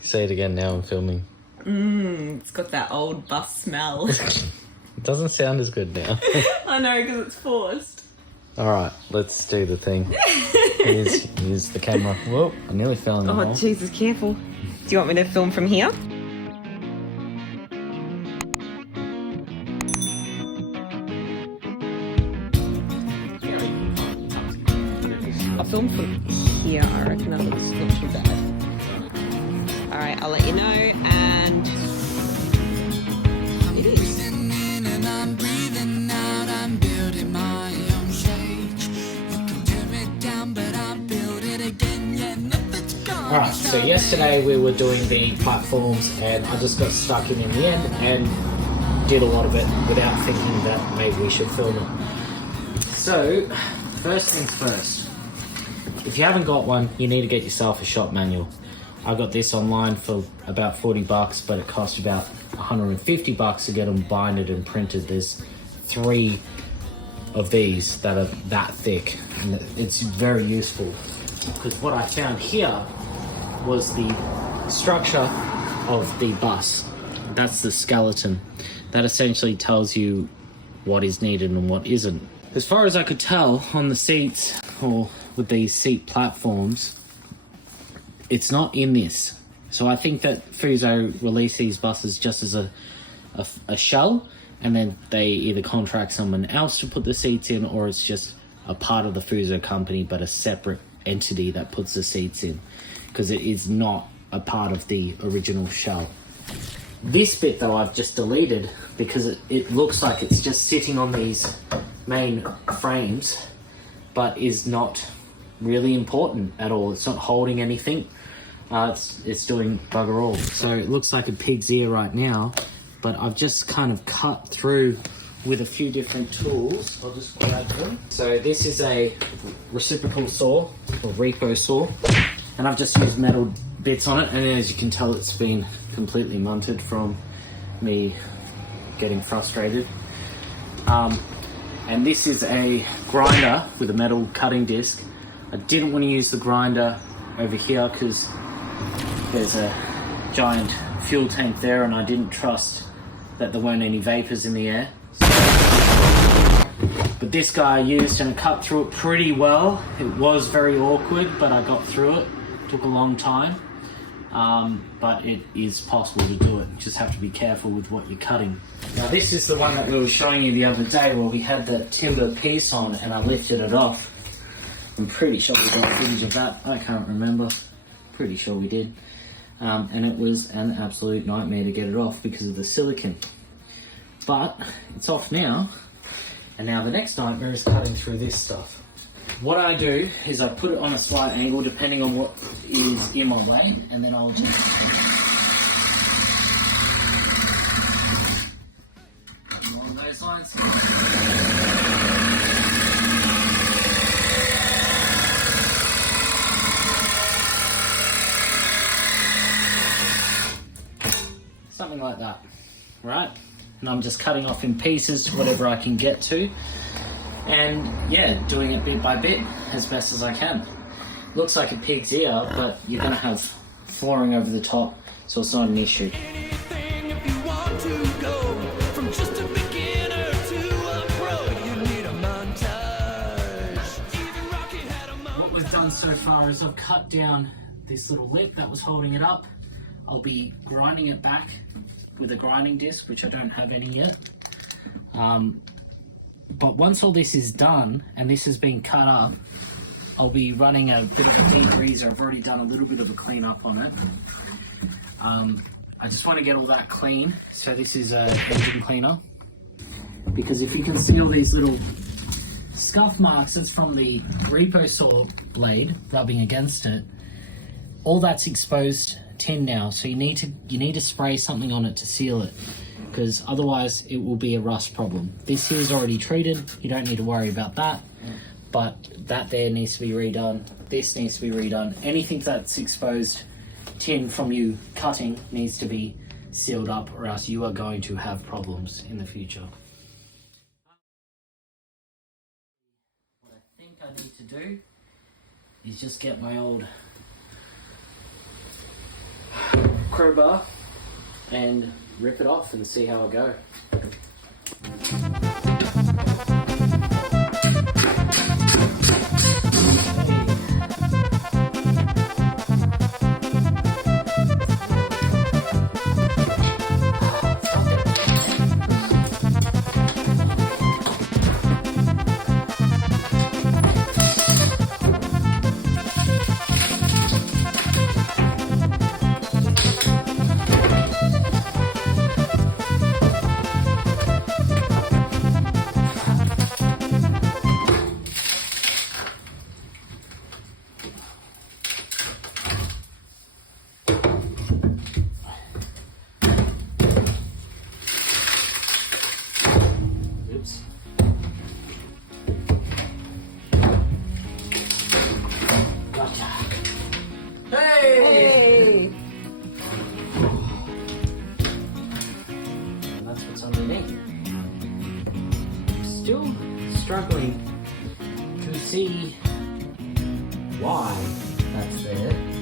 Say it again now, I'm filming. It's got that old bus smell. It doesn't sound as good now. I know, because it's forced. Alright, let's do the thing. Here's the camera. Whoa, I nearly fell in the hole. Oh, Jesus, careful. Do you want me to film from here? I'll film from here, I reckon. That looks not too bad. Alright, I'll let you know, and it is. Alright, so yesterday we were doing the platforms and I just got stuck in the end and did a lot of it without thinking that maybe we should film it. So, first things first. If you haven't got one, you need to get yourself a shop manual. I got this online for about 40 bucks, but it cost about 150 bucks to get them binded and printed. There's 3 of these that are that thick, and it's very useful. Because what I found here was the structure of the bus. That's the skeleton. That essentially tells you what is needed and what isn't. As far as I could tell on the seats, or with these seat platforms, it's not in this. So I think that Fuso released these buses just as a shell, and then they either contract someone else to put the seats in, or it's just a part of the Fuso company but a separate entity that puts the seats in, because it is not a part of the original shell. This bit though I've just deleted because it looks like it's just sitting on these main frames but is not really important at all. It's not holding anything. It's doing bugger all. So it looks like a pig's ear right now, but I've just kind of cut through with a few different tools. I'll just grab them. So this is a reciprocal saw, or repo saw, and I've just used metal bits on it, and as you can tell it's been completely munted from me getting frustrated. And this is a grinder with a metal cutting disc. I didn't want to use the grinder over here because there's a giant fuel tank there and I didn't trust that there weren't any vapors in the air. But this guy I used and I cut through it pretty well. It was very awkward, but I got through it. It took a long time, but it is possible to do it. You just have to be careful with what you're cutting. Now this is the one that we were showing you the other day where we had the timber piece on and I lifted it off. I'm pretty sure we got footage of that. I can't remember. Pretty sure we did. And it was an absolute nightmare to get it off because of the silicone. But it's off now. And now the next nightmare is cutting through this stuff. What I do is I put it on a slight angle depending on what is in my way, and then I'll just along those lines. Something like that, right? And I'm just cutting off in pieces to whatever I can get to. And yeah, doing it bit by bit as best as I can. Looks like a pig's ear, but you're gonna have flooring over the top, so it's not an issue. What we've done so far is I've cut down this little lip that was holding it up. I'll be grinding it back with a grinding disc, which I don't have any yet. But once all this is done and this has been cut up, I'll be running a bit of a degreaser. I've already done a little bit of a clean up on it. I just want to get all that clean. So this is a engine cleaner, because if you can see all these little scuff marks, it's from the repo saw blade rubbing against it. All that's exposed tin now, so you need to spray something on it to seal it, because otherwise it will be a rust problem. This here is already treated, you don't need to worry about that, but that there needs to be redone, this needs to be redone. Anything that's exposed tin from you cutting needs to be sealed up, or else you are going to have problems in the future. What I think I need to do is just get my old crowbar and rip it off and see how it go. Oops. Gotcha. Hey! And that's what's underneath. Still struggling to see why that's there.